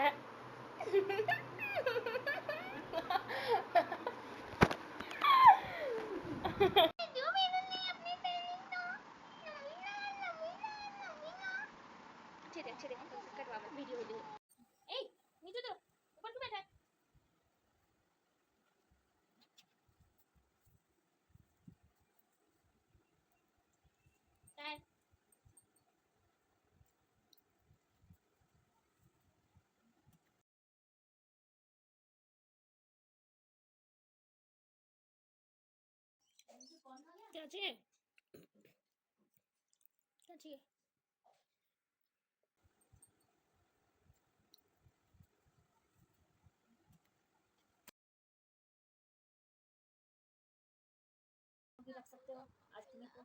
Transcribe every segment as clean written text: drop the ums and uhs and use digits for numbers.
है। क्या चाहिए, क्या चाहिए? भी रख सकते हो आज के लिए तो।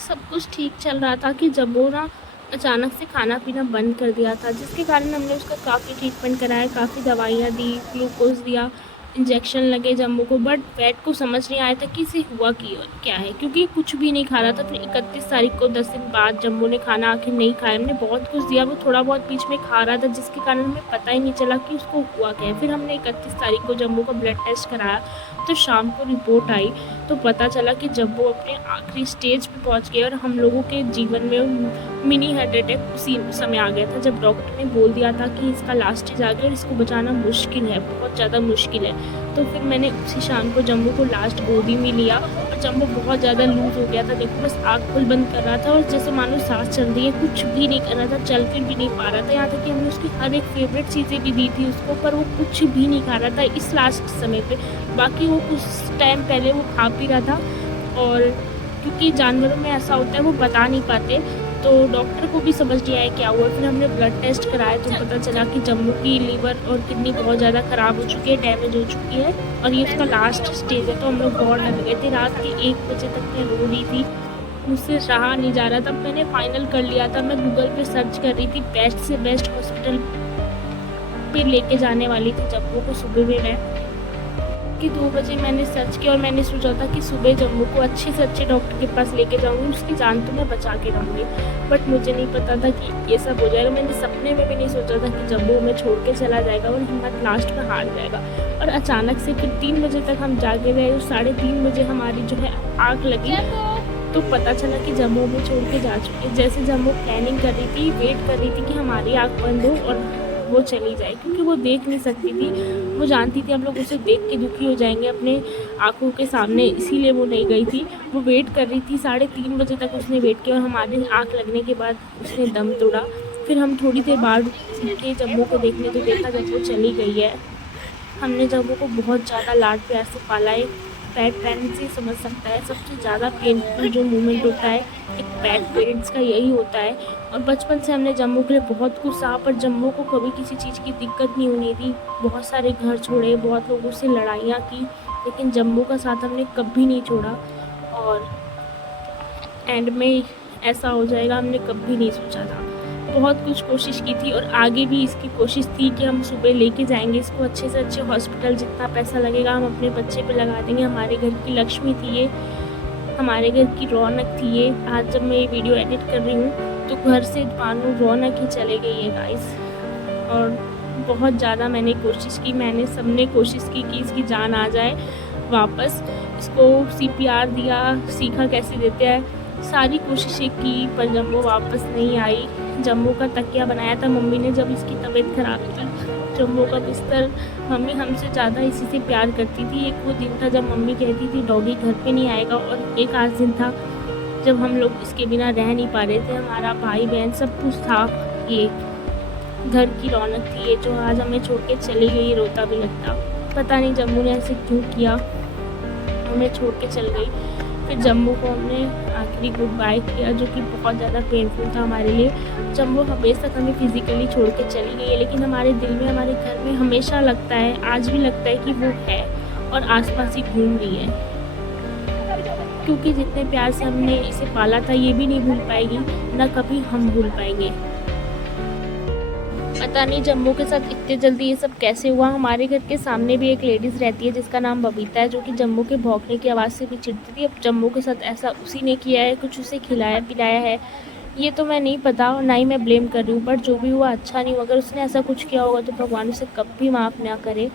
सब कुछ ठीक चल रहा था कि जब वो ना अचानक से खाना पीना बंद कर दिया था, जिसके कारण हमने उसका काफ़ी ट्रीटमेंट कराया, काफ़ी दवाइयाँ दी, ग्लूकोज़ दिया, इंजेक्शन लगे जम्बो को। बट वेट को समझ नहीं आया था कि इसे हुआ क्या है, क्योंकि कुछ भी नहीं खा रहा था। फिर 31 तारीख को 10 दिन बाद जम्बो ने खाना आखिर नहीं खाया। हमने बहुत कुछ दिया, वो थोड़ा बहुत बीच में खा रहा था, जिसके कारण हमें पता ही नहीं चला कि उसको हुआ क्या है। फिर हमने 31 तारीख को जम्बो का ब्लड टेस्ट कराया, तो शाम को रिपोर्ट आई, तो पता चला कि जब वो अपने आखिरी स्टेज पे पहुंच गए और हम लोगों के जीवन में मिनी हार्ट अटैक उसी समय आ गया था, जब डॉक्टर ने बोल दिया था कि इसका लास्ट स्टेज आ गया और इसको बचाना मुश्किल है, बहुत ज़्यादा मुश्किल है। तो फिर मैंने उसी शाम को जम्बो को लास्ट गोदी में लिया और जम्बो बहुत ज़्यादा लूज़ हो गया था। देखो बस आँख खुल बंद कर रहा था और जैसे मानो सांस चल रही है, कुछ भी नहीं कर रहा था, चल फिर भी नहीं पा रहा था। यहाँ तक कि हमने उसकी हर एक फेवरेट चीज़ें भी दी थी उसको, पर वो कुछ भी नहीं खा रहा था इस लास्ट समय पे। बाकी वो कुछ टाइम पहले वो खा पी रहा था, और क्योंकि जानवरों में ऐसा होता है वो बता नहीं पाते, तो डॉक्टर को भी समझ नहीं आया क्या हुआ। फिर हमने ब्लड टेस्ट कराया तो पता चला कि जम्बो की लीवर और किडनी बहुत ज़्यादा ख़राब हो चुकी है, डैमेज हो चुकी है, और ये उसका लास्ट स्टेज है। तो हम लोग बहुत डर गए थे। रात के 1 बजे तक मैं रो रही थी, मुझसे रहा नहीं जा रहा था। मैंने फाइनल कर लिया था, मैं गूगल पे सर्च कर रही थी, बेस्ट से बेस्ट हॉस्पिटल पे लेके जाने वाली थी जम्बो को सुबह में। मैं कि 2 बजे मैंने सर्च किया और मैंने सोचा था कि सुबह जम्बो को अच्छे से अच्छे डॉक्टर के पास लेके जाऊंगी, उसकी जान तो मैं बचा के रहूँगी। बट मुझे नहीं पता था कि ये सब हो जाएगा। मैंने सपने में भी नहीं सोचा था कि जम्बो हमें छोड़ के चला जाएगा और हिम्मत लास्ट में हार जाएगा। और अचानक से फिर 3 बजे तक हम जागे रहे और 3:30 बजे हमारी जो है आग लगी, तो पता चला कि जम्बो हमें छोड़ के जा चुकी है। जैसे जम्बो प्लानिंग कर रही थी, वेट कर रही थी कि हमारी आँख बंद हो और वो चली जाए, क्योंकि वो देख नहीं सकती थी। वो जानती थी हम लोग उसे देख के दुखी हो जाएंगे अपने आँखों के सामने, इसीलिए वो नहीं गई थी। वो वेट कर रही थी, 3:30 बजे तक उसने वेट किया और हमारी आँख लगने के बाद उसने दम तोड़ा। फिर हम थोड़ी देर बाद उठे जम्बो को देखने, तो देखा जब वो चली गई है। हमने जम्बो को बहुत ज़्यादा लाड प्यार से पाला है। पेट पेरेंट्स ही समझ सकता है, सबसे ज़्यादा पेनफुल जो मोमेंट होता है एक पेट पेरेंट्स का यही होता है। और बचपन से हमने जम्बो के लिए बहुत कुछ सहा, पर जम्बो को कभी किसी चीज़ की दिक्कत नहीं होनी दी। बहुत सारे घर छोड़े, बहुत लोगों से लड़ाइयाँ की, लेकिन जम्बो का साथ हमने कभी नहीं छोड़ा। और एंड में ऐसा हो जाएगा हमने कभी नहीं सोचा था। बहुत कुछ कोशिश की थी और आगे भी इसकी कोशिश थी कि हम सुबह लेके जाएंगे इसको अच्छे से अच्छे हॉस्पिटल, जितना पैसा लगेगा हम अपने बच्चे पे लगा देंगे। हमारे घर की लक्ष्मी थी ये, हमारे घर की रौनक थी ये। आज जब मैं ये वीडियो एडिट कर रही हूँ तो घर से मानो रौनक ही चले गई है गाइस। और बहुत ज़्यादा मैंने कोशिश की, मैंने सबने कोशिश की कि इसकी जान आ जाए वापस। इसको CPR दिया, सीखा कैसे देते हैं, सारी कोशिशें की, पर जम्बो वापस नहीं आई। जम्बो का तकिया बनाया था मम्मी ने जब इसकी तबीयत ख़राब थी। जम्बो का बिस्तर मम्मी हमसे ज़्यादा इसी से प्यार करती थी। एक वो दिन था जब मम्मी कहती थी डॉगी घर पे नहीं आएगा, और एक आज दिन था जब हम लोग इसके बिना रह नहीं पा रहे थे। हमारा भाई बहन सब कुछ था, ये घर की रौनक थी ये, जो आज हमें छोड़ के चली गई। रोता भी लगता, पता नहीं जम्बो ने ऐसे क्यों किया, हमें छोड़ के चल गई। फिर जम्बो को हमने आखिरी गुड बाय किया, जो कि बहुत ज़्यादा पेनफुल था हमारे लिए। जम्बो हमेशा हमें फिज़िकली छोड़ के चली गई है, लेकिन हमारे दिल में, हमारे घर में हमेशा लगता है, आज भी लगता है कि वो है और आसपास ही घूम रही है। क्योंकि जितने प्यार से हमने इसे पाला था, ये भी नहीं भूल पाएगी, ना कभी हम भूल पाएंगे। पता नहीं जम्बो के साथ इतने जल्दी ये सब कैसे हुआ। हमारे घर के सामने भी एक लेडीज़ रहती है जिसका नाम बबीता है, जो कि जम्बो के भौंकने की आवाज़ से भी चिढ़ती थी। अब जम्बो के साथ ऐसा उसी ने किया है, कुछ उसे खिलाया पिलाया है, ये तो मैं नहीं पता और ना ही मैं ब्लेम कर रही हूँ, बट जो भी हुआ अच्छा नहीं हुआ। अगर उसने ऐसा कुछ किया होगा तो भगवान उसे कभी माफ़ ना करे।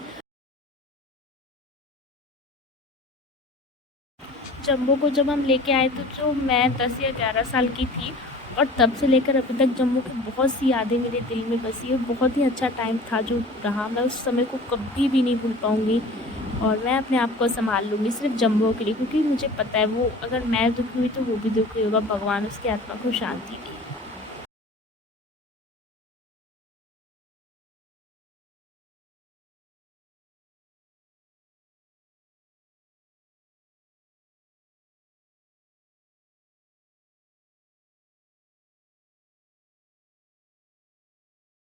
जम्बो को जब हम लेके आए थे तो मैं 10 या 11 साल की थी, और तब से लेकर अभी तक जम्बो की बहुत सी यादें मेरे दिल में बसी है। बहुत ही अच्छा टाइम था जो रहा, मैं उस समय को कभी भी नहीं भूल पाऊँगी। और मैं अपने आप को सँभाल लूँगी सिर्फ़ जम्बो के लिए, क्योंकि मुझे पता है वो, अगर मैं दुखी हुई तो वो भी दुखी होगा। भगवान उसकी आत्मा को शांति दे।